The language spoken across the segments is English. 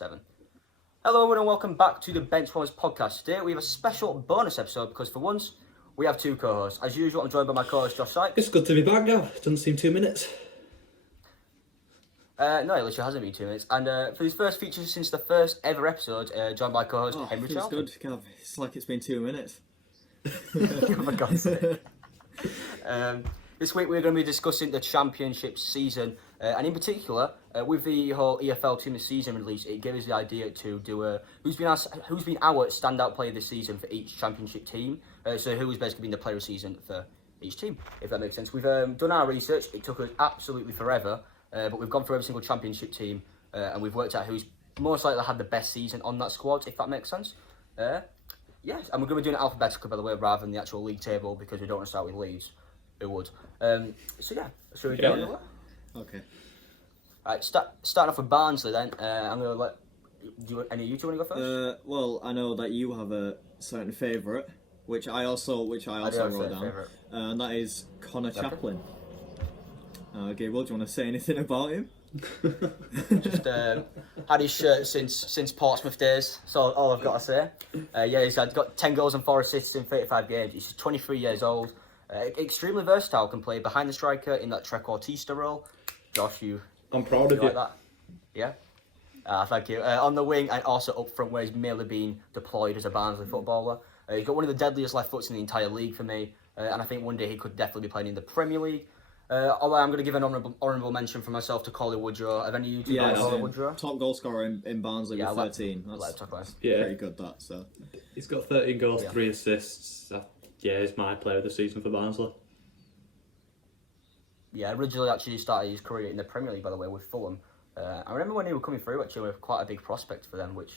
7. Hello everyone and welcome back to the Benchwarmer podcast. Today we have a special bonus episode because for once we have two co-hosts. As usual, I'm joined by my co-host Josh Sykes. It's good to be back now. Doesn't seem 2 minutes. No, it literally hasn't been 2 minutes. And for his first feature since the first ever episode, joined by co-host Henry Charlton. It's good, Gav. It's like it's been 2 minutes. For God's sake. This week we're going to be discussing the championship season, and in particular, with the whole EFL Team of the Season release, it gave us the idea to do who's been our standout player this season for each championship team. So who's basically been the player of the season for each team, if that makes sense. We've done our research. It took us absolutely forever, but we've gone through every single championship team, and we've worked out who's most likely had the best season on that squad, if that makes sense. Yes, and we're going to be doing it alphabetically, by the way, rather than the actual league table, because we don't want to start with Leeds. Who would? So we do it? Okay. Alright, starting off with Barnsley then. I'm going to let... any of you two want to go first? Well, I know that you have a certain favourite, which I also wrote down, and that is Connor Chaplin. Gabriel, do you want to say anything about him? Just had his shirt since Portsmouth days. That's all I've got to say. He's got 10 goals and 4 assists in 35 games. He's 23 years old. Extremely versatile, can play behind the striker in that trequartista role. Josh, I'm proud of you. Like that? Yeah? Thank you. On the wing and also up front where he's mainly been deployed as a Barnsley footballer. He's got one of the deadliest left foots in the entire league for me, and I think one day he could definitely be playing in the Premier League. Although I'm going to give an honourable mention for myself to Colin Woodrow. Have any of you two got Colin Woodrow? Top goal scorer in Barnsley with 13. That's pretty good, that. So he's got 13 goals, 3 assists. He's my player of the season for Barnsley. Yeah, originally actually started his career in the Premier League, by the way, with Fulham. I remember when he was coming through, actually, with quite a big prospect for them, which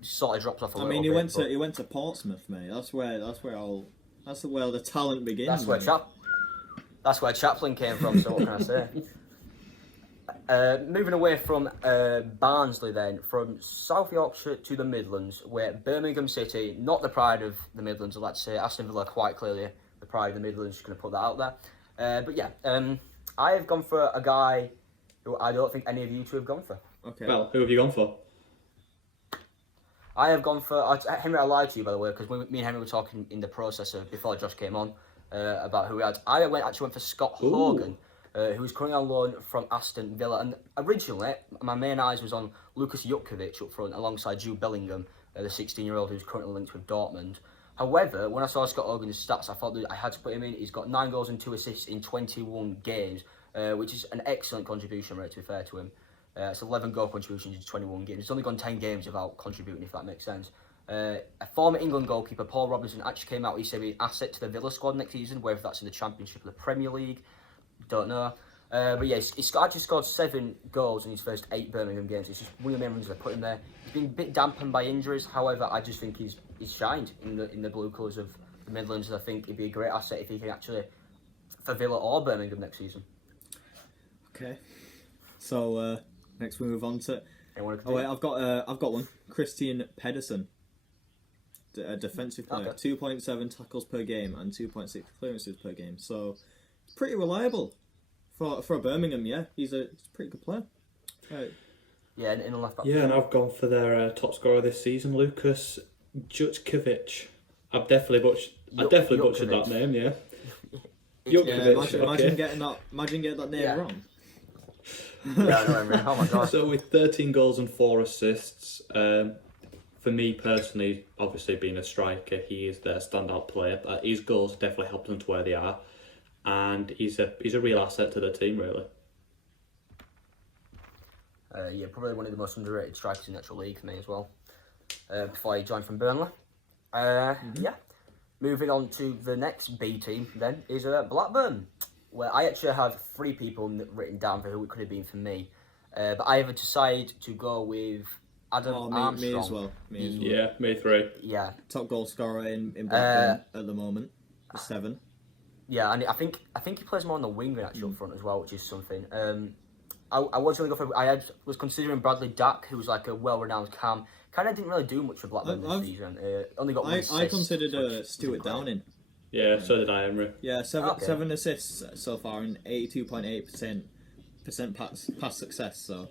sort of dropped off a little bit. He went to Portsmouth, mate. That's where the talent begins. That's where Chaplin came from. So what can I say? Moving away from Barnsley then, from South Yorkshire to the Midlands, where Birmingham City, not the pride of the Midlands, I'd like to say, Aston Villa quite clearly the pride of the Midlands, just going to put that out there. I have gone for a guy who I don't think any of you two have gone for. Okay. Well, who have you gone for? I have gone for... Henry, I lied to you, by the way, because me and Henry were talking in the process of, before Josh came on, about who we had. I actually went for Scott Hogan, who's currently on loan from Aston Villa. And originally, my main eyes was on Lucas Jutkovic up front, alongside Jude Bellingham, the 16-year-old who's currently linked with Dortmund. However, when I saw Scott Hogan's stats, I thought that I had to put him in. He's got 9 goals and 2 assists in 21 games, which is an excellent contribution rate, to be fair to him. It's 11 goal contributions in 21 games. He's only gone 10 games without contributing, if that makes sense. A former England goalkeeper, Paul Robinson, actually came out. He said he'd be an asset to the Villa squad next season, whether that's in the Championship or the Premier League. Don't know. He's actually scored 7 goals in his first 8 Birmingham games. It's just one of the main reasons I put him there. He's been a bit dampened by injuries. However, I just think he's shined in the blue colours of the Midlands. And I think he'd be a great asset if he can actually, for Villa or Birmingham next season. Okay. So next we move on to. I've got one. Christian Pedersen. A defensive player, 2.7 tackles per game and 2.6 clearances per game. So pretty reliable for Birmingham. Yeah, he's a pretty good player. Right. Yeah, in the left back. Yeah, and I've gone for their top scorer this season, Lucas Jutkovic. I've definitely butchered that name. Yeah. Imagine getting that name wrong. Oh my god. So with 13 goals and 4 assists. For me personally, obviously being a striker, he is their standout player. But his goals definitely helped them to where they are, and he's a real asset to the team, really. Probably one of the most underrated strikers in the actual league for me as well. Before he joined from Burnley. Moving on to the next B team then is Blackburn, where I actually have 3 people written down for who it could have been for me, but I have decided to go with Adam Armstrong. Me as well. Yeah, me 3. Yeah. Top goal scorer in Blackburn at the moment, 7. Yeah, and I think he plays more on the wing than actually up front as well, which is something. I was going to go for. Was considering Bradley Dack, who was like a well-renowned cam. Kind of didn't really do much for Blackburn this season. Only got 1 assist. I considered Stuart Downing. Yeah, so did I, Emery. Yeah, 7 assists so far and 82.8% pass success. So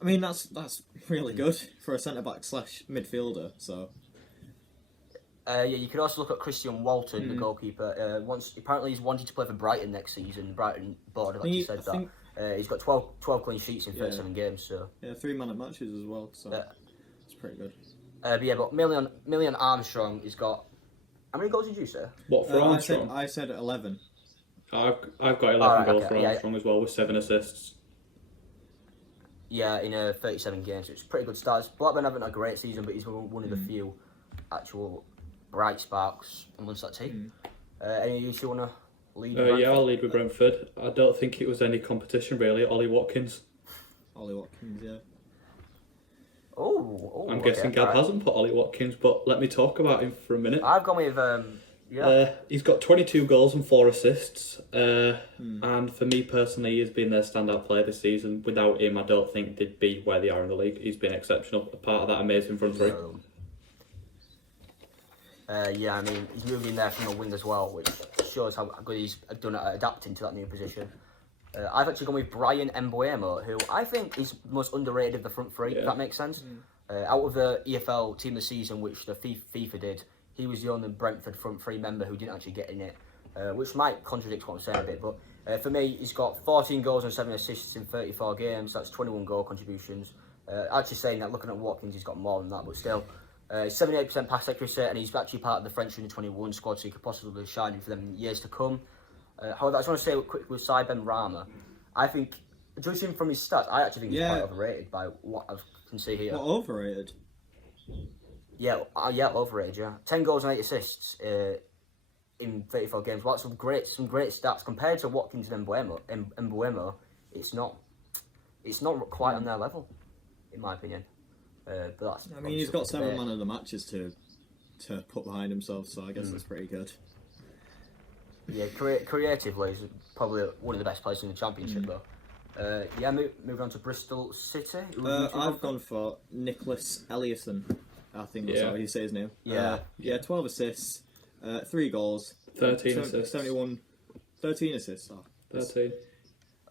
I mean, that's really good for a centre back / midfielder. So. You can also look at Christian Walton, the goalkeeper. Apparently he's wanting to play for Brighton next season. Brighton board have actually said that. He's got 12 clean sheets in 37 games. So 3 man at matches as well. So it's pretty good. But Million Armstrong has got. How many goals did you say? What for Armstrong? I said 11. I've got 11 goals for Armstrong as well, with 7 assists. Yeah, in 37 games, it's pretty good stats. Blackburn haven't had a great season, but he's one of the few actual bright sparks amongst that team. Any of you two want to lead? I'll lead with Brentford. I don't think it was any competition really. Ollie Watkins, yeah. I'm guessing Gab hasn't put Ollie Watkins, but let me talk about him for a minute. I've gone with he's got 22 goals and 4 assists, and for me personally, he's been their standout player this season. Without him, I don't think they'd be where they are in the league. He's been exceptional, a part of that amazing front three. I mean, he's moved in there from the wing as well, which shows how good he's done at adapting to that new position. I've actually gone with Brian Mbeumo, who I think is the most underrated of the front three, if that makes sense. Out of the EFL Team of the Season, which the FIFA did, he was the only Brentford front three member who didn't actually get in it, which might contradict what I'm saying a bit, but for me, he's got 14 goals and 7 assists in 34 games, that's 21 goal contributions. Actually saying that, looking at Watkins, he's got more than that, but still. 78% pass accuracy, and he's actually part of the French Under-21 squad, so he could possibly be shining for them in years to come. However, I just want to say quickly with Ben Rama, I think, judging from his stats, I actually think he's quite overrated by what I can see here. What, overrated? Yeah, overrated, yeah. 10 goals and 8 assists in 34 games. Well, that's some great stats. Compared to Watkins and Mbeumo, it's not quite on their level, in my opinion. But that's he's got 7 man of the matches to put behind himself, so I guess that's pretty good. Yeah, creatively, he's probably one of the best players in the Championship, though. Moving on to Bristol City. I've gone for Nicholas Ellison. I think that's how you say his name. 12 assists, 3 goals, 13 assists, 13 assists. 13.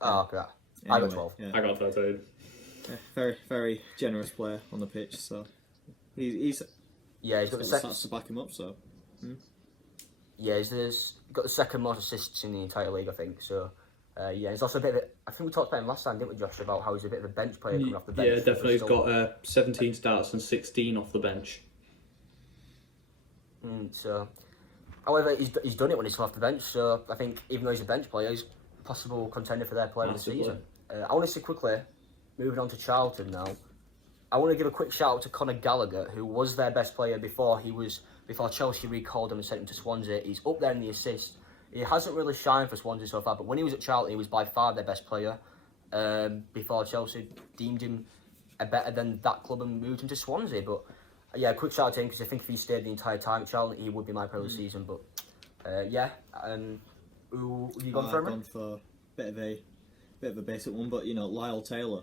Oh, okay. I got 12. I got 13. Very, very generous player on the pitch. So he's got the stats to back him up. So he's got the second most assists in the entire league, I think. So he's also a bit of I think we talked about him last time, didn't we, Josh? About how he's a bit of a bench player coming off the bench. Yeah, definitely. He's got 17 starts and 16 off the bench. However, he's done it when he's come off the bench. So I think even though he's a bench player, he's a possible contender for their player of the season. I want to say quickly. Moving on to Charlton now, I want to give a quick shout out to Conor Gallagher, who was their best player before Chelsea recalled him and sent him to Swansea. He's up there in the assists. He hasn't really shined for Swansea so far, but when he was at Charlton, he was by far their best player. Before Chelsea deemed him better than that club and moved him to Swansea. But quick shout out to him because I think if he stayed the entire time at Charlton, he would be my player of the season. But who have you gone for? I've gone for a bit of a basic one, but Lyle Taylor.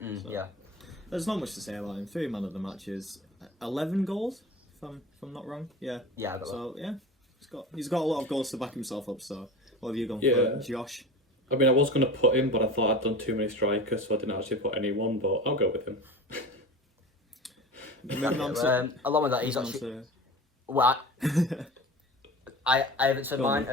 There's not much to say about him. 3 man of the matches, 11 goals, if I'm not wrong. I got that. He's got a lot of goals to back himself up. So what have you gone for, Josh? I mean, I was going to put him, but I thought I'd done too many strikers, so I didn't actually put anyone. But I'll go with him. Along with that, he's actually. Well, I haven't said mine.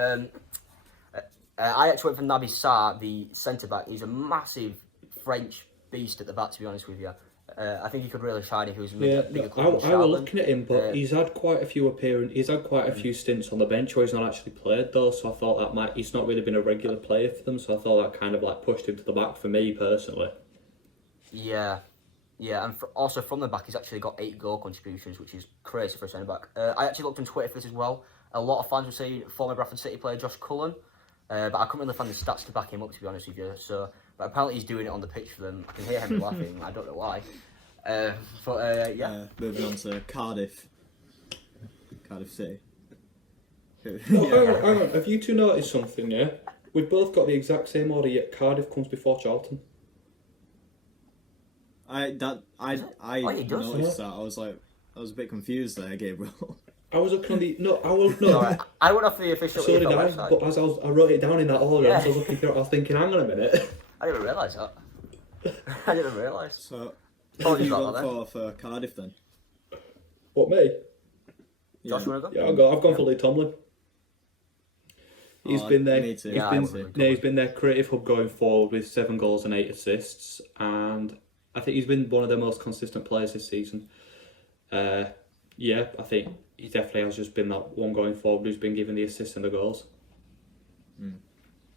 I actually went for Naby Sarr, the centre back. He's a massive French beast at the back, to be honest with you. I think he could really shine if he was a bigger club. I was looking at him, but he's had quite a few appearances. He's had quite a few stints on the bench where he's not actually played though. So I thought he's not really been a regular player for them. So I thought that kind of pushed him to the back for me personally. Yeah, and also from the back, he's actually got 8 goal contributions, which is crazy for a centre back. I actually looked on Twitter for this as well. A lot of fans were saying former Bradford City player Josh Cullen. But I couldn't really find the stats to back him up, to be honest with you. But apparently he's doing it on the pitch for them. I can hear him laughing. I don't know why. Moving on to Cardiff City. Hang on. Have you two noticed something? Yeah, we've both got the exact same order, yet Cardiff comes before Charlton. I noticed that. I was a bit confused there, Gabriel. I was looking on the I went off the official. So did I, website. but as I wrote it down in that order, I was thinking, hang on a minute. I didn't realise that. I didn't realise. So, who have Apologies you about that gone for Cardiff then? What, me? Josh, you want to go? Yeah, I've gone for Lee Tomlin. He's been there. Me too. He's been their creative hub going forward with 7 goals and 8 assists, and I think he's been one of the most consistent players this season. I think he definitely has just been that one going forward who's been given the assists and the goals.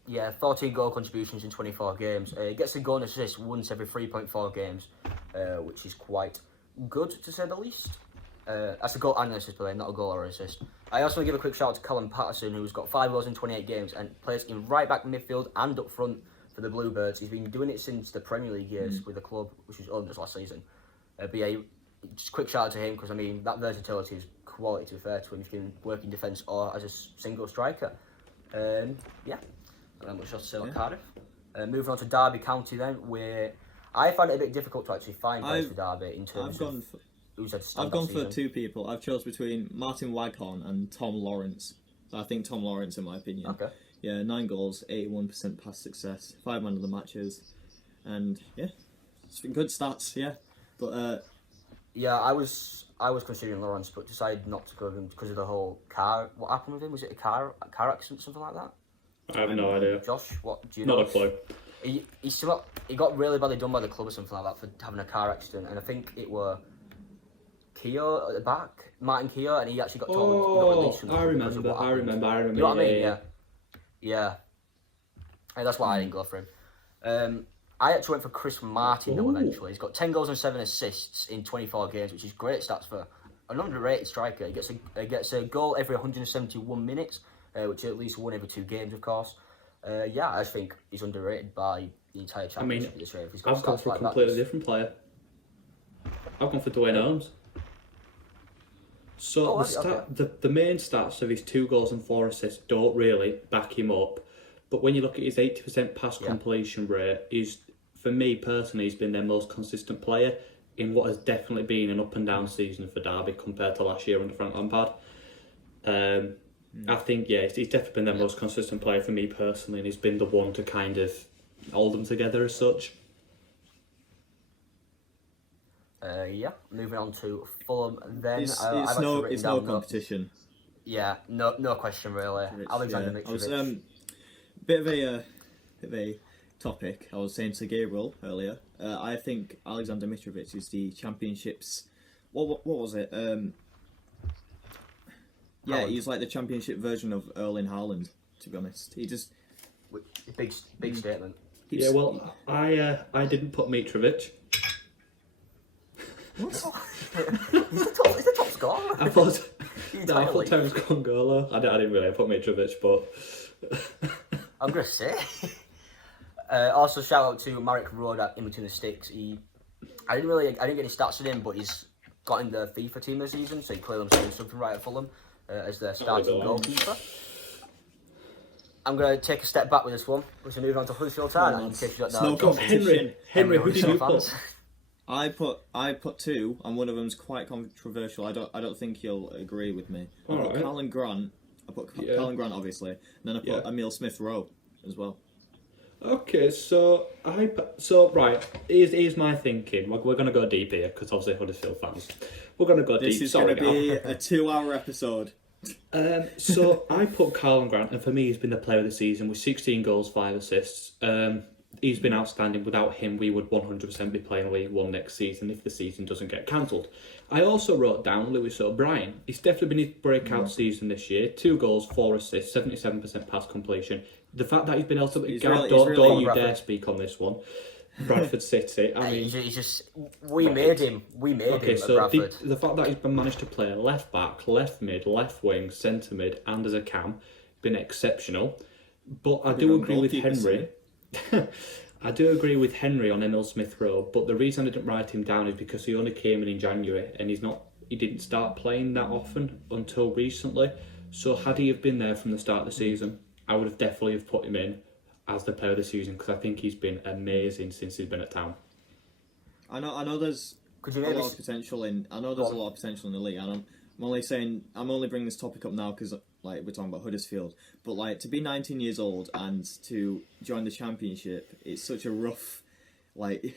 Yeah, 14 goal contributions in 24 games. He gets a goal and assist once every 3.4 games, which is quite good to say the least. That's a goal and an assist, not a goal or assist. I also want to give a quick shout out to Callum Patterson, who's got 5 goals in 28 games and plays in right back midfield and up front for the Bluebirds. He's been doing it since the Premier League years with the club, which was only just last season. But yeah, just quick shout out to him because that versatility is quality to be fair to him. If you can work in defence or as a single striker. Not much else to say on Cardiff. Moving on to Derby County then, where I find it a bit difficult to actually find players for Derby in terms of who's had I've gone for 2 people. I've chose between Martin Waghorn and Tom Lawrence. So I think Tom Lawrence, in my opinion. Okay. Yeah, 9 goals, 81% pass success, 5 man of the matches, and yeah, it's been good stats. Yeah, but I was considering Lawrence, but decided not to go with him because of the whole car. What happened with him? Was it a car accident, something like that? I have no idea. Josh, what do you know? Not a clue. He got really badly done by the club or something like that for having a car accident, and I think it were Keogh at the back, Martin Keogh, and he actually got told. He got released from I remember. You know what I mean? Yeah. And that's why I didn't go for him. I actually went for Chris Martin though eventually. He's got 10 goals and 7 assists in 24 games, which is great stats for an underrated striker. He gets a goal every 171 minutes. Which is at least 1 every 2 games, of course. I just think he's underrated by the entire championship this year. I've gone for a completely different player. I've gone for Dwayne Holmes. So the main stats of his 2 goals and 4 assists don't really back him up. But when you look at his 80% pass completion rate, for me personally, he's been their most consistent player in what has definitely been an up and down season for Derby compared to last year under Frank Lampard. I think, he's definitely been their most consistent player for me personally, and he's been the one to kind of hold them together as such. Moving on to Fulham then. It's no competition. No question really. Alexander Mitrovic. Bit of a topic. I was saying to Gabriel earlier. I think Alexander Mitrovic is the championship's. What was it? He's like the championship version of Erling Haaland. To be honest, he just big statement. I didn't put Mitrovic. What? He's the top scorer. I thought Terence Congolo. I didn't really put Mitrovic, but I'm gonna say. Also, shout out to Marek Roda in between the sticks. I didn't get any stats on him, but he's got in the FIFA team this season, so he clearly doing something right at Fulham as their starting goalkeeper. I'm going to take a step back with this one. We're going to move on to Huddersfield Town. In case you don't know, Henry, who did you put? I put 2, and one of them's quite controversial. I don't think you'll agree with me. I put Colin Grant. I put Colin Grant obviously, and then I put Emile Smith-Rowe as well. Okay, so here's my thinking. We're going to go deep here because obviously Huddersfield fans. We're going to go deep. This is going to be a 2-hour episode. So I put Colin Grant, and for me, he's been the player of the season with 16 goals, 5 assists. He's been outstanding. Without him, we would 100% be playing League One next season if the season doesn't get cancelled. I also wrote down Lewis O'Brien. It's definitely been his breakout season this year. 2 goals, 4 assists, 77% pass completion. The fact that he's been able to... Don't you dare speak on this one. Bradford City. I mean, he's just we made him at Bradford. The fact that he's been managed to play left back, left mid, left wing, centre mid, and as a cam, been exceptional. But I do agree with Henry. I do agree with Henry on Emile Smith-Rowe. But the reason I didn't write him down is because he only came in January, and he didn't start playing that often until recently. So had he have been there from the start of the season, I would have definitely have put him in as the player of the season because I think he's been amazing since he's been at town. I know there's a lot of potential in. I know there's a lot of potential in the league, and I'm only bringing this topic up now because we're talking about Huddersfield. But to be 19 years old and to join the Championship, it's such a rough. like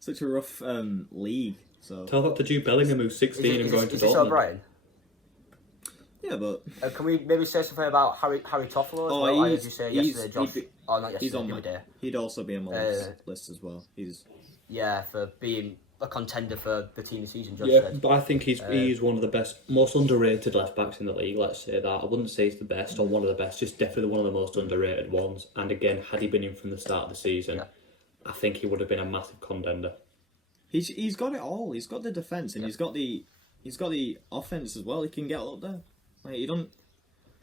such a rough league. So tell that to Jude Bellingham, who's 16 and going to Is this Dortmund. O'Brien? Yeah, but can we maybe say something about Harry Toffolo as well? I heard you say yesterday, Josh. Not yesterday, he's on the other day. He'd also be on my list as well. For being a contender for the team this season. Josh Yeah, said. but I think he's one of the best, most underrated left backs in the league. Let's say that. I wouldn't say he's the best or one of the best, just definitely one of the most underrated ones. And again, had he been in from the start of the season, I think he would have been a massive contender. He's got it all. He's got the defence and he's got the offence as well. He can get up there. Like, you don't.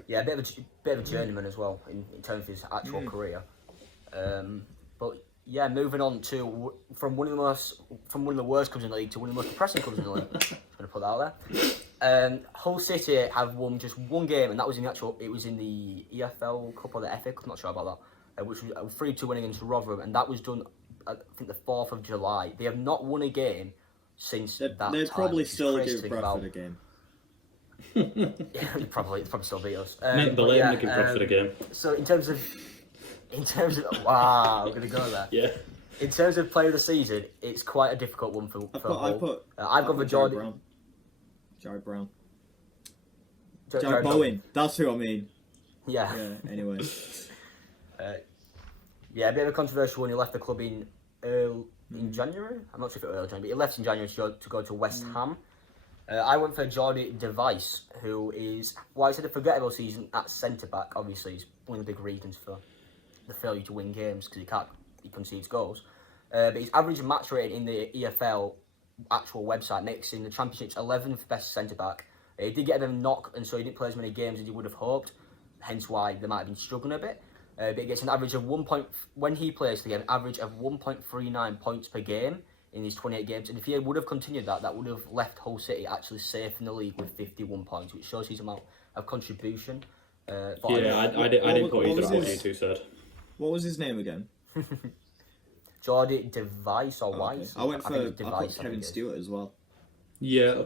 Yeah, a bit of a journeyman as well in terms of his actual career. But yeah, moving on to from one of the worst clubs in the league to one of the most depressing clubs in the league. Just gonna put that out there. Hull City have won just one game, and that was in the EFL Cup or the FA Cup. Not sure about that. Which was a 3-2 win against Rotherham, and that was done, I think, the 4th of July. They have not won a game since that time. They'd probably still give Bradford a game. Yeah, probably still beat us. Mate, Belair give Bradford a game. So in terms of wow, we're gonna go there. Yeah. In terms of player of the season, it's quite a difficult one for Hull. I've gone for Jordan. Jared Brown. Jared Bowen. That's who I mean. Yeah. Anyway. A bit of a controversial one. He left the club in January. I'm not sure if it was early January, but he left in January to go to West Ham. I went for Jordi Device, who is, well, it's had a forgettable season at centre back. Obviously, he's one of the big reasons for the failure to win games because he concedes goals. But his average match rating in the EFL actual website makes him the Championship's 11th best centre back. He did get a bit of a knock, and so he didn't play as many games as he would have hoped. Hence why they might have been struggling a bit. But he gets an average of when he plays, they get an average of 1.39 points per game in these 28 games, and if he would have continued that would have left Hull City actually safe in the league with 51 points, which shows his amount of contribution. I didn't put either of what you two said. What was his name again? Jordi Device or Weiss? I went for Kevin Stewart as well. Yeah.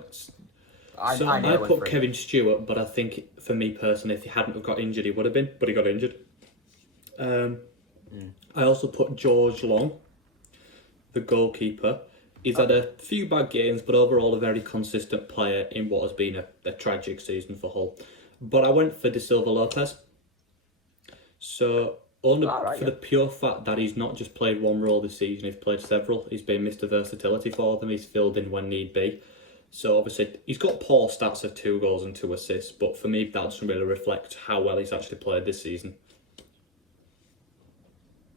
I put Kevin Stewart, but I think for me personally, if he hadn't have got injured, he would have been, but he got injured. I also put George Long, the goalkeeper. He's had a few bad games, but overall a very consistent player in what has been a tragic season for Hull. But I went for De Silva Lopez. So, the pure fact that he's not just played one role this season, he's played several. He's been Mr. Versatility for them. He's filled in when need be. So, obviously, he's got poor stats of 2 goals and 2 assists, but for me, that doesn't really reflect how well he's actually played this season.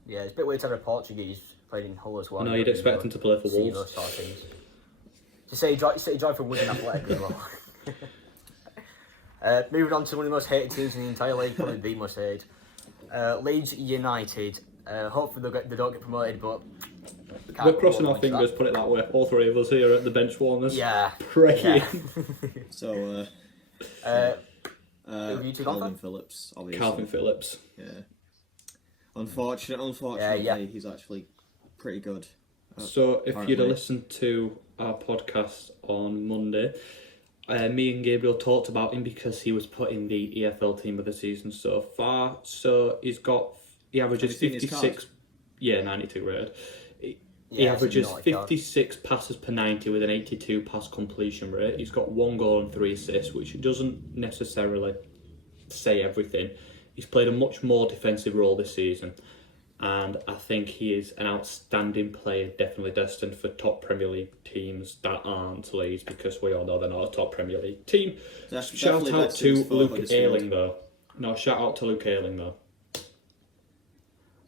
Yeah, it's a bit weird to have a Portuguese played in Hull as well. No, you'd expect him to play for Wolves. Those sort of things. To say he joined for Wigan Athletic as well. Moving on to one of the most hated teams in the entire league, probably the most hated. Leeds United. Hopefully they don't get promoted, but we're crossing our fingers. Put it that way. All 3 of us here at the Benchwarmers. Yeah. Praying. Yeah. So, Calvin Phillips, obviously. Calvin Phillips. Yeah. Unfortunately, he's actually pretty good. So, if you'd have listened to our podcast on Monday, me and Gabriel talked about him because he was put in the EFL team of the season so far. So he averages 56. Yeah, 92 rated. He averages 56 passes per 90 with an 82 pass completion rate. He's got 1 goal and 3 assists, which doesn't necessarily say everything. He's played a much more defensive role this season, and I think he is an outstanding player, definitely destined for top Premier League teams that aren't Leeds, because we all know they're not a top Premier League team. Shout out to Luke Ayling though. No, shout out to Luke Ayling though.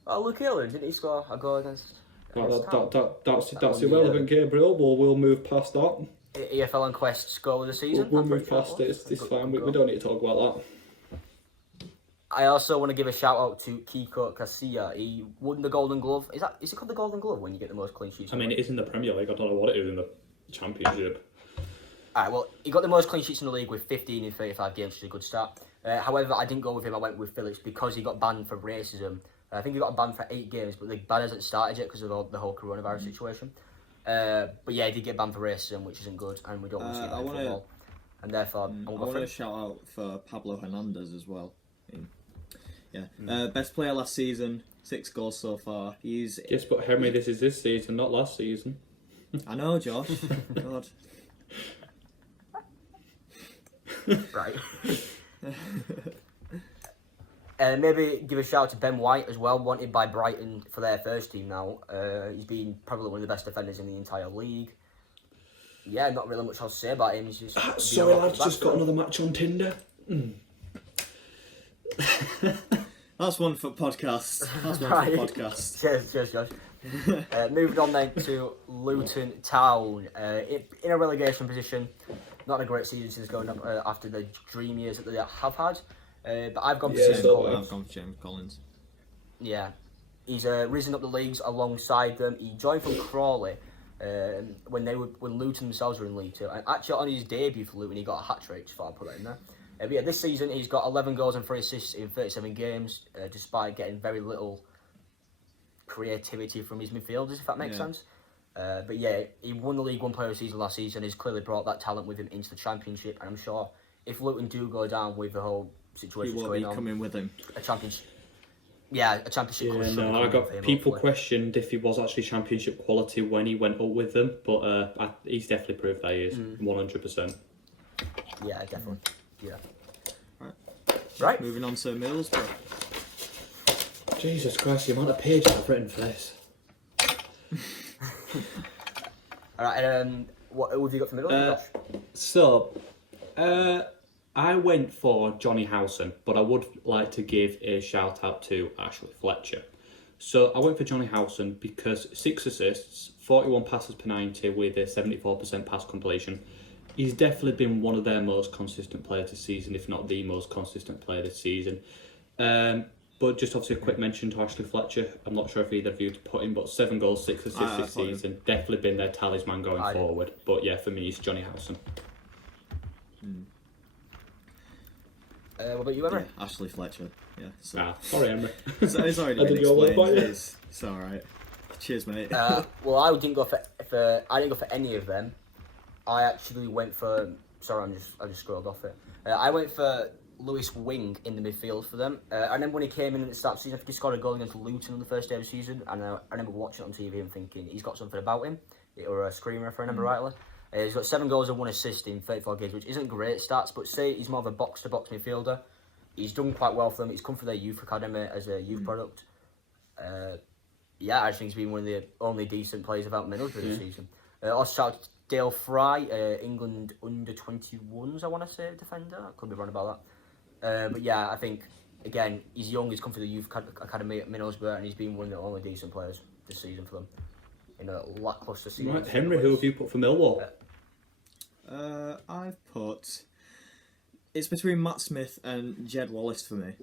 Oh, Luke Ayling, didn't he score a goal against? That's irrelevant, Gabriel. We'll move past that. EFL and Quest goal of the season. We'll move past it. It's fine. We don't need to talk about that. I also want to give a shout out to Kiko Casilla. He won the Golden Glove. Is it called the Golden Glove when you get the most clean sheets? I mean, it is in the Premier League. I don't know what it is in the Championship. Alright, well, he got the most clean sheets in the league with 15 in 35 games, which is a good start. However, I didn't go with him. I went with Phillips because he got banned for racism. I think he got banned for 8 games, but the ban hasn't started yet because of the whole coronavirus situation. But yeah, he did get banned for racism, which isn't good, and we don't want to see that in football. And therefore, I want to shout out for Pablo Hernandez as well. Yeah. Best player last season, 6 goals so far. He's... Yes, but Henry, this is this season, not last season. I know, Josh. God. Right. Maybe give a shout out to Ben White as well, wanted by Brighton for their first team now. He's been probably one of the best defenders in the entire league. Yeah, not really much else to say about him. He's just Sorry, lads, just got another match on Tinder. That's one for podcasts. Cheers, Josh. Moving on then to Luton Town. In a relegation position. Not a great season since going up after the dream years that they have had. But I've gone for James Collins. I've gone for James Collins. Yeah. He's risen up the leagues alongside them. He joined from Crawley when Luton themselves were in League Two. And actually on his debut for Luton, he got a hat-trick, so I'll put that in there. But yeah, this season he's got 11 goals and 3 assists in 37 games, despite getting very little creativity from his midfielders, if that makes sense. But yeah, he won the League One Player of the Season last season. He's clearly brought that talent with him into the Championship, and I'm sure if Luton do go down with the whole situation going on, coming with him. A Championship. Yeah, a Championship. Yeah, no, I got people questioned if he was actually Championship quality when he went up with them, but he's definitely proved that he is 100%. Yeah, definitely. Yeah. Right. Moving on to Middlesbrough. Jesus Christ, the amount of pages I've written for this. Alright, what have you got for Middlesbrough, Josh? I went for Johnny Howson, but I would like to give a shout out to Ashley Fletcher. So I went for Johnny Howson because 6 assists, 41 passes per 90 with a 74% pass completion. He's definitely been one of their most consistent players this season, if not the most consistent player this season. But just obviously a quick mention to Ashley Fletcher. I'm not sure if either of you to put him, but 7 goals, 6 assists this season. Definitely been their talisman going forward. But yeah, for me, it's Johnny Howson. What about you, Henry? Yeah, Ashley Fletcher. Yeah. So. Sorry, Henry. It's already been explained. It's all right. Cheers, mate. Well, I didn't go for any of them. I actually went for. Sorry, I just scrolled off it. I went for Lewis Wing in the midfield for them. I remember when he came in at the start of the season, I think he scored a goal against Luton on the first day of the season, and I remember watching it on TV and thinking he's got something about him, or a screamer if I remember rightly. He's got 7 goals and 1 assist in 34 games, which isn't great stats, but say he's more of a box-to-box midfielder. He's done quite well for them. He's come from their youth academy as a youth product. Yeah, I think he's been one of the only decent players about Middlesbrough this season. Also shout out to Dale Fry, England under-21s, I want to say, defender. I could be wrong about that. But yeah, I think, again, he's young, he's come from the youth academy at Middlesbrough, and he's been one of the only decent players this season for them. In a lacklustre season. Right, Henry, who have you put for Millwall? I've put... It's between Matt Smith and Jed Wallace for me.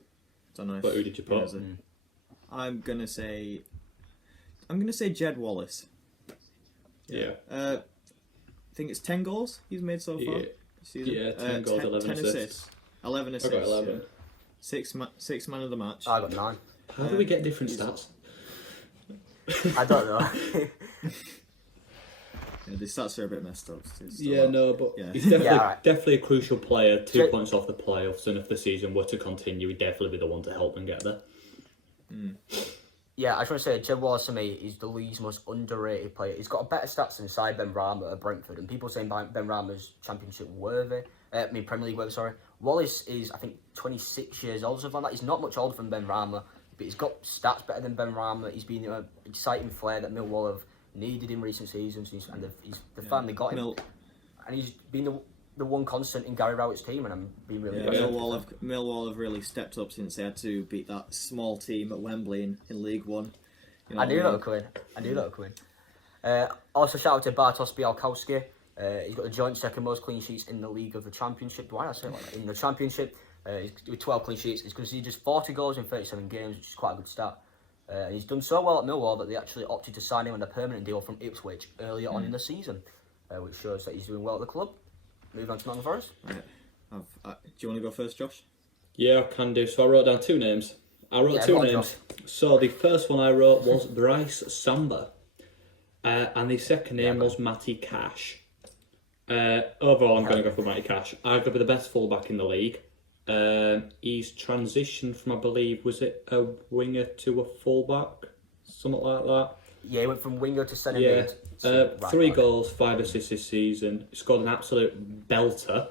Don't know. But who did you put? I'm gonna say Jed Wallace. Yeah. I think it's 10 goals he's made so far. Yeah, 10 goals, 11 assists. 11 assists. I got 11. Yeah. Six man of the match. I got 9. How do we get different stats? I don't know. Yeah, the stats are a bit messed up. He's definitely a crucial player. 2 points off the playoffs, and if the season were to continue, he'd definitely be the one to help them get there. Yeah, I just want to say, Jed Wallace to me is the league's most underrated player. He's got better stats than Cy Ben Rama at Brentford, and people saying Ben Rama's Championship worthy. Premier League worthy, sorry. Wallace is, I think, 26 years old, something like that. He's not much older than Ben Rama, but he's got stats better than Ben Rama. He's been an exciting flair that Millwall have needed in recent seasons, and they've finally got him. And he's been the one constant in Gary Rowett's team, and I'm being really Millwall have really stepped up since they had to beat that small team at Wembley in League One. You know I knew that would come in. Also, shout out to Bartosz Białkowski. He's got the joint second most clean sheets in the league of the Championship. Why did I say like that? In the Championship, he's with 12 clean sheets. He's conceded just 40 goals in 37 games, which is quite a good stat. He's done so well at Millwall that they actually opted to sign him on a permanent deal from Ipswich earlier on in the season, which shows that he's doing well at the club. Moving on to Nottingham Forest. Right. Do you want to go first, Josh? Yeah, I can do. So I wrote down 2 names. Two names. So the first one I wrote was Bryce Samba. And the second name was Matty Cash. Overall, I'm going to go for Matty Cash. Arguably the best fullback in the league. He's transitioned from, I believe, was it a winger to a fullback? Something like that. Yeah, he went from winger to centre Yeah. mid. To 3 back. goals, 5 assists this season. He scored an absolute belter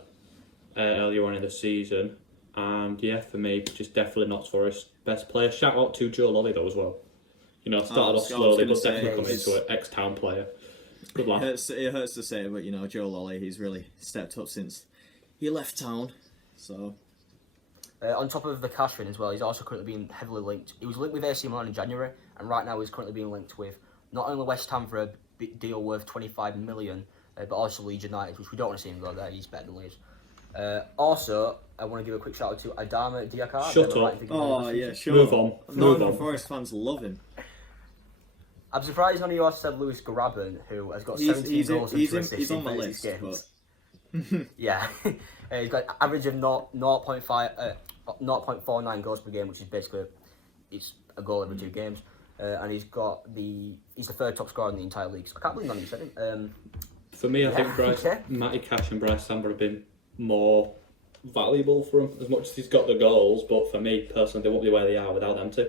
earlier on in the season. And yeah, for me, just definitely Notts Forest best player. Shout out to Joe Lolly though as well. You know, started off slowly, but definitely come into an ex-town player. Good lad. It hurts to say, but you know, Joe Lolly, he's really stepped up since he left town. So on top of the cash in as well, he's also currently being heavily linked. He was linked with AC Milan in January, and right now he's currently being linked with not only West Ham for a big deal worth 25 million, but also Leeds United, which we don't want to see him go there. He's better than Leeds. Also, I want to give a quick shout out to Adama Diakar. Shut up. Oh yeah, sure. Move on. Move on. Forest fans love him. I'm surprised none of you said Lewis Graben, who has got 17 goals and 2 assists he's in on my 36 list, games. but Yeah, he's got an average of 0.49 goals per game, which is basically it's a goal every 2 games. And he's the third top scorer in the entire league. So I can't believe none of you said him. For me, I think Matty Cash and Bryce Samba have been more valuable for him, as much as he's got the goals. But for me personally, they won't be where they are without them two.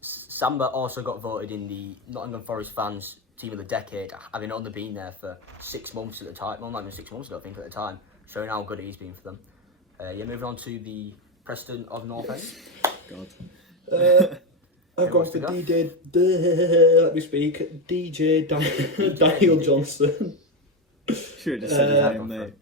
Samba also got voted in the Nottingham Forest fans team of the decade, having only been there for 6 months at the time. Well, not even 6 months ago, I think, at the time, showing how good he's been for them. moving on to the Preston of North End. God. I've gone for let me speak. DJ Daniel Johnson. Should have just said his name, mate.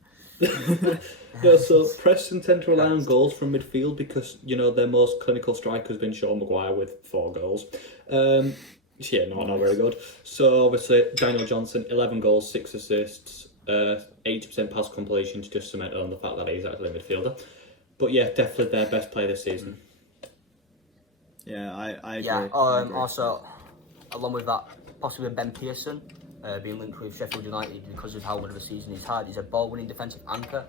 Yeah, so Preston tend to rely on goals from midfield because, you know, their most clinical striker has been Sean Maguire with 4 goals. Yeah, not very good. So obviously Daniel Johnson, 11 goals, 6 assists, 80% pass completion to just cement on the fact that he's actually a midfielder. But yeah, definitely their best player this season. Yeah, I agree. Yeah, I agree. also, along with that, possibly Ben Pearson being linked with Sheffield United because of how good of a season he's had. He's a ball-winning defensive anchor.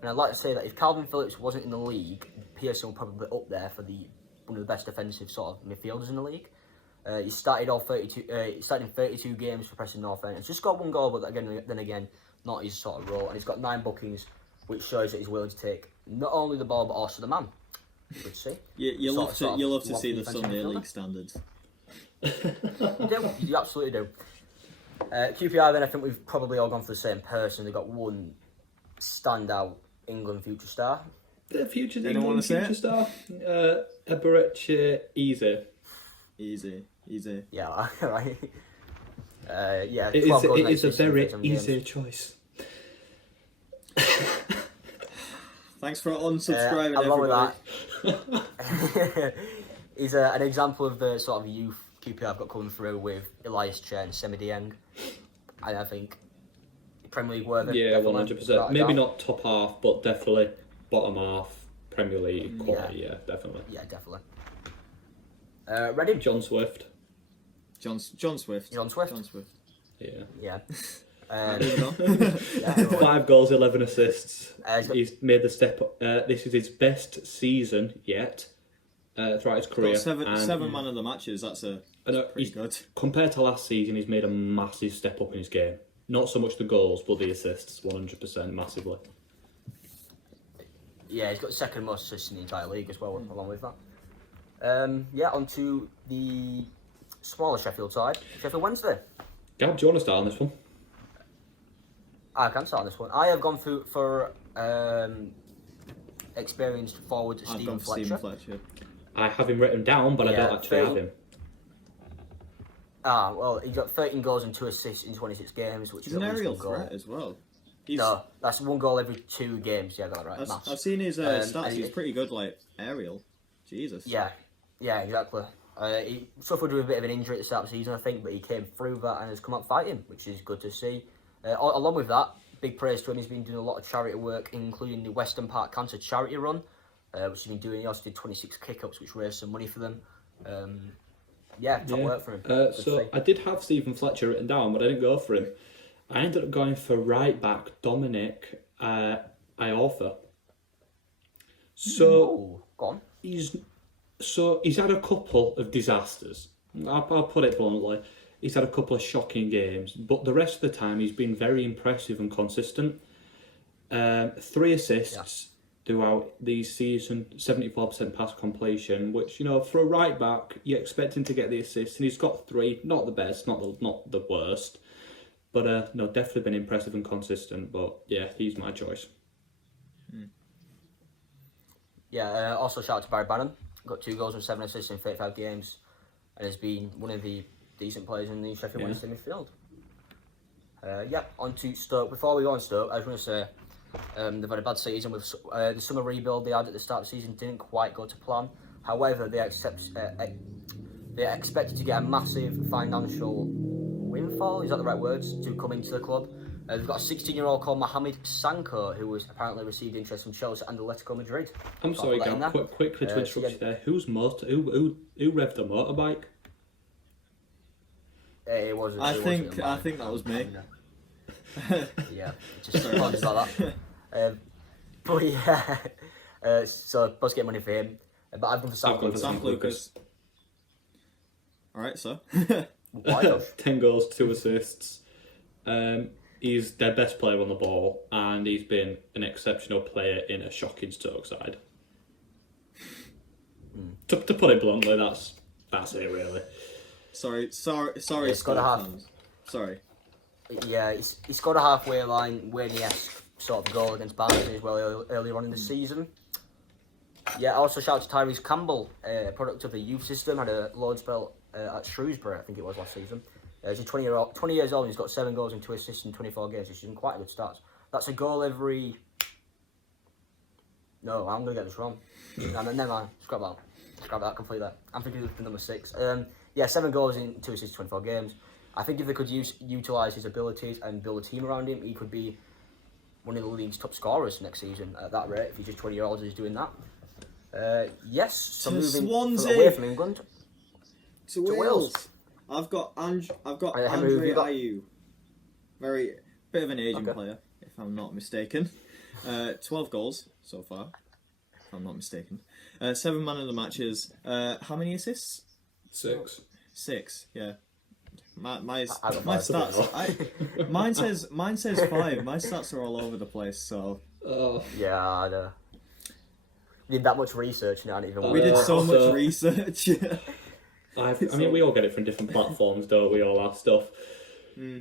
And I'd like to say that if Calvin Phillips wasn't in the league, Pearson would probably be up there for one of the best defensive sort of midfielders in the league. He started in 32 games for Preston North End. He's just got 1 goal, but then again, not his sort of role. And he's got 9 bookings, which shows that he's willing to take not only the ball but also the man. Good to see. You love to see the Sunday League standards. You absolutely do. QPR then, I think we've probably all gone for the same person. They've got 1 standout England future star. The future Anyone England future star? Eberechi Easy. Easy. Yeah, right. Yeah, it is a very easy choice. Thanks for unsubscribing, along everybody. with that, he's an example of the sort of youth QPR I've got coming through with Elias Chen, Semi Dieng. And I think Premier League worthy. Yeah, 100%. Maybe not top half, but definitely bottom half Premier League quality. Yeah, definitely. Yeah, definitely. Ready? John Swift. John Swift. John Swift. John Swift. Yeah. 5 goals, 11 assists. He's made the step up. This is his best season yet throughout his career. Seven man of the matches. That's pretty good. Compared to last season, he's made a massive step up in his game. Not so much the goals, but the assists, 100% massively. Yeah, he's got the second most assists in the entire league as well, along with that. On to the smaller Sheffield side, Sheffield Wednesday. Gab, do you want to start on this one? I can start on this one. I have gone for experienced forward Stephen Fletcher. I have him written down, but I don't actually have him. Well, he got 13 goals and 2 assists in 26 games, which is an aerial threat as well. No, that's 1 goal every 2 games. Yeah, I got that right. I've seen his stats. He's pretty good, like aerial. Jesus. Yeah, exactly. He suffered with a bit of an injury at the start of the season, I think, but he came through that and has come out fighting, which is good to see. Along with that, big praise to him. He's been doing a lot of charity work, including the Western Park Cancer Charity Run, which he's been doing. He also did 26 kick-ups, which raised some money for them. Top work for him. So I did have Stephen Fletcher written down, but I didn't go for him. I ended up going for right back Dominic Iorfa. So go on. He's had a couple of disasters. I'll put it bluntly. He's had a couple of shocking games, but the rest of the time he's been very impressive and consistent. 3 assists, throughout the season, 74% pass completion, which, you know, for a right back, you expect him to get the assists, and he's got 3, not the best, not the worst, but no, definitely been impressive and consistent, but yeah, he's my choice. Yeah, also shout out to Barry Bannon, got 2 goals and 7 assists in 35 games, and has been one of the decent players in the Sheffield Wednesday midfield. On to Stoke. Before we go on Stoke, I was going to say, they've had a bad season with the summer rebuild they had at the start of the season didn't quite go to plan. However, they expected to get a massive financial windfall. Is that the right words to come into the club? They've got a 16-year-old called Mohamed Sanko who has apparently received interest from Chelsea and Atletico Madrid. I'm sorry, Gav, quickly to interrupt you there. Who revved the motorbike? It wasn't. I think that was me. Yeah, just apologies about that. But yeah, so supposed to get money for him. But I've gone for Sam Lucas. Alright, so. Why, Josh? 10 goals, 2 assists. He's their best player on the ball, and he's been an exceptional player in a shocking Stoke side. To put it bluntly, that's it really. Sorry, got a half. fans. Sorry. Yeah, he scored a halfway line Wayne-esque sort of goal against Barnsley as well earlier on in the season. Yeah, also shout out to Tyrese Campbell, a product of the youth system, had a loan spell at Shrewsbury, I think it was last season. He's 20 years old and he's got 7 goals and 2 assists in 24 games, which is quite a good start. That's a goal every... No, I'm going to get this wrong. No, never mind, scrap that completely. I'm thinking of the number 6. 7 goals in 2 assists in 24 games. I think if they could utilise his abilities and build a team around him, he could be one of the league's top scorers next season at that rate, if he's just 20 years old and he's doing that. So to moving Swansea. away from England to Wales. I've got Andre Ayew. Very bit of an Asian player, if I'm not mistaken. 12 goals so far, if I'm not mistaken. 7 man of the matches. How many assists? 6. Yeah. My stats. Mine says 5. My stats are all over the place. So. Yeah, I know. We did that much research and I didn't even. We did so much research. I mean, we all get it from different platforms, don't we? All our stuff.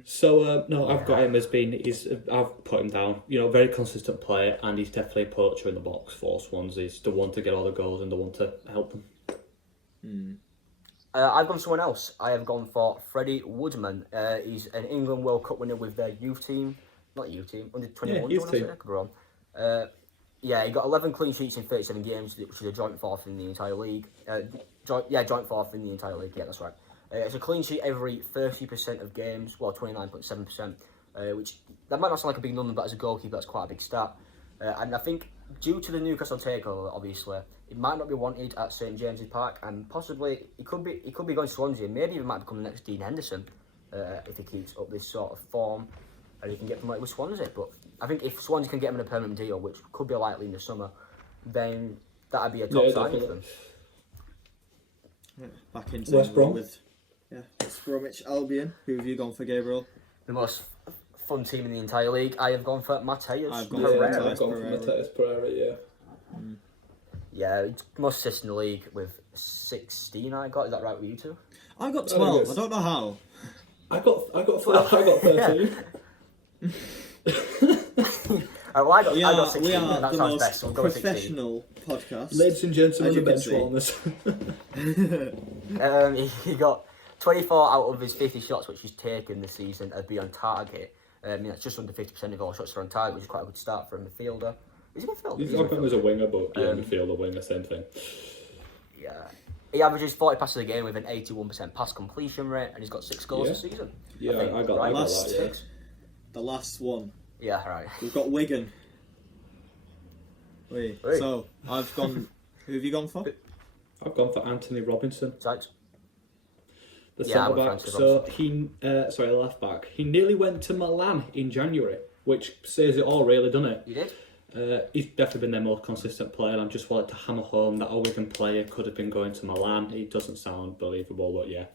So I've got him as being. I've put him down. You know, very consistent player, and he's definitely a poacher in the box for Swansea. He's the one to get all the goals and the one to help them. I've gone someone else. I have gone for Freddie Woodman. He's an England World Cup winner with their youth team. Not youth team, under 21. Yeah, youth team. I could be wrong. He got 11 clean sheets in 37 games, which is a joint 4th in the entire league. Joint 4th in the entire league. Yeah, that's right. It's a clean sheet every 30% of games, well, 29.7%, which that might not sound like a big number, but as a goalkeeper, that's quite a big stat. And I think due to the Newcastle takeover, obviously, it might not be wanted at St James's Park, and possibly he could be going to Swansea. Maybe he might become the next Dean Henderson if he keeps up this sort of form, and he can get promoted with Swansea. But I think if Swansea can get him in a permanent deal, which could be likely in the summer, then that'd be a top signing for them. Back into West Brom with West Bromwich Albion. Who have you gone for, Gabriel? The most fun team in the entire league. I have gone for Mateus. I've gone for Mateus Pereira. Yeah. Yeah, most assists in the league with 16. I got. Is that right with you two? I got 12. I don't know how. I got 13. I got 16. We are that the sounds most best. We'll go with 16. professional podcast. Ladies and gentlemen, the Benchwarmers. He got 24 out of his 50 shots which he's taken this season have been on target. That's just under 50% of all shots are on target, which is quite a good start for a midfielder. Is he midfielder? He's not as a winger, but midfielder, winger, same thing. Yeah. He averages 40 passes a game with an 81% pass completion rate, and he's got 6 goals this season. Yeah, I got that. Yeah. The last one. Yeah, right. We've got Wigan. Wait. So, I've gone... Who have you gone for? I've gone for Anthony Robinson. Sykes. The centre back. So the left back. He nearly went to Milan in January, which says it all, really, doesn't it? You did? He's definitely been their most consistent player, and I just wanted to hammer home that a Wigan player could have been going to Milan. It doesn't sound believable, but yeah.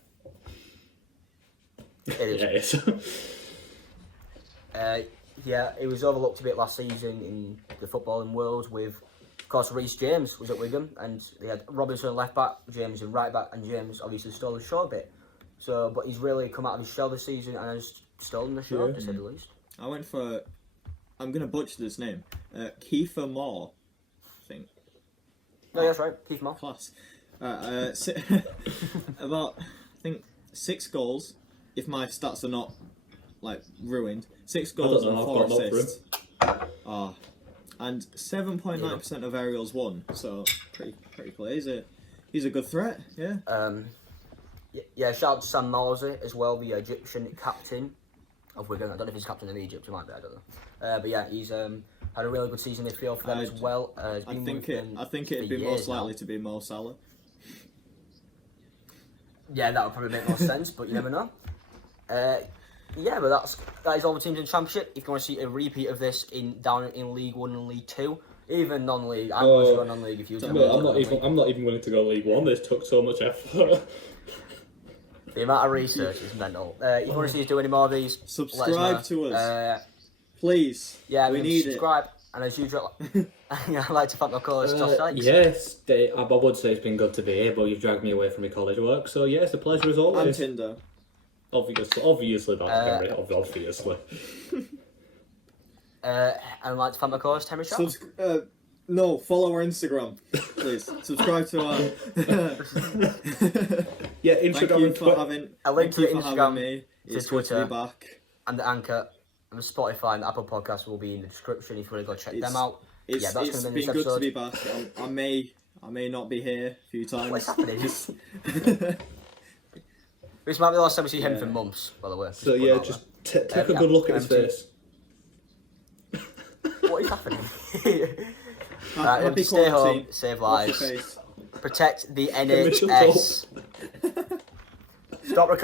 It is. Yeah, it is. He was overlooked a bit last season in the footballing world with Of course, Reece James was at Wigan, and they had Robinson left back, James in right back, and James obviously stole the show a bit. So, but he's really come out of his shell this season and has stolen the show, to say the least. I went for, I'm going to butcher this name, Kiefer Moore, I think. No, yeah, that's right, Keith Moore. Class. About, I think, 6 goals, if my stats are not, like, ruined. 6 goals and 4 assists. And 7.9% of aerials won, so pretty clear. He's a good threat, yeah. Yeah, shout out to Sam Morsey as well, the Egyptian captain of Wigan. I don't know if he's captain of Egypt, he might be, I don't know. But yeah, he's had a really good season this field for them as well. I think it'd be most likely to be Mo Salah. Yeah, that would probably make more sense, but you never know. Yeah, but that is all the teams in the Championship. If you want to see a repeat of this down in League 1 and League 2, even non-league, I'm going to go non-league if you I'm not even willing to go League 1. This took so much effort. The amount of research is mental. If you want to see us do any more of these, subscribe to us. Please. Yeah, we need subscribe. And as usual, I'd like to thank my co-host Josh Sykes. Yes, I would say it's been good to be here, but you've dragged me away from my college work, so yeah, it's a pleasure as always. And Tinder. Obviously that's obviously. And I'd like to thank my co-host Henry Charlton. No, follow our Instagram, please. Subscribe to our. Yeah, Instagram. Thank you for having. A link to Instagram, me, to Twitter, be back. and the Anchor, and the Spotify, and the Apple Podcast will be in the description if you want to go check them out. It's been good to be back. I may not be here a few times. What's happening? This might be the last time we see him for months, by the way. So yeah, just take a good look at his face. What is happening? Stay home, save lives, protect the NHS. Stop recording.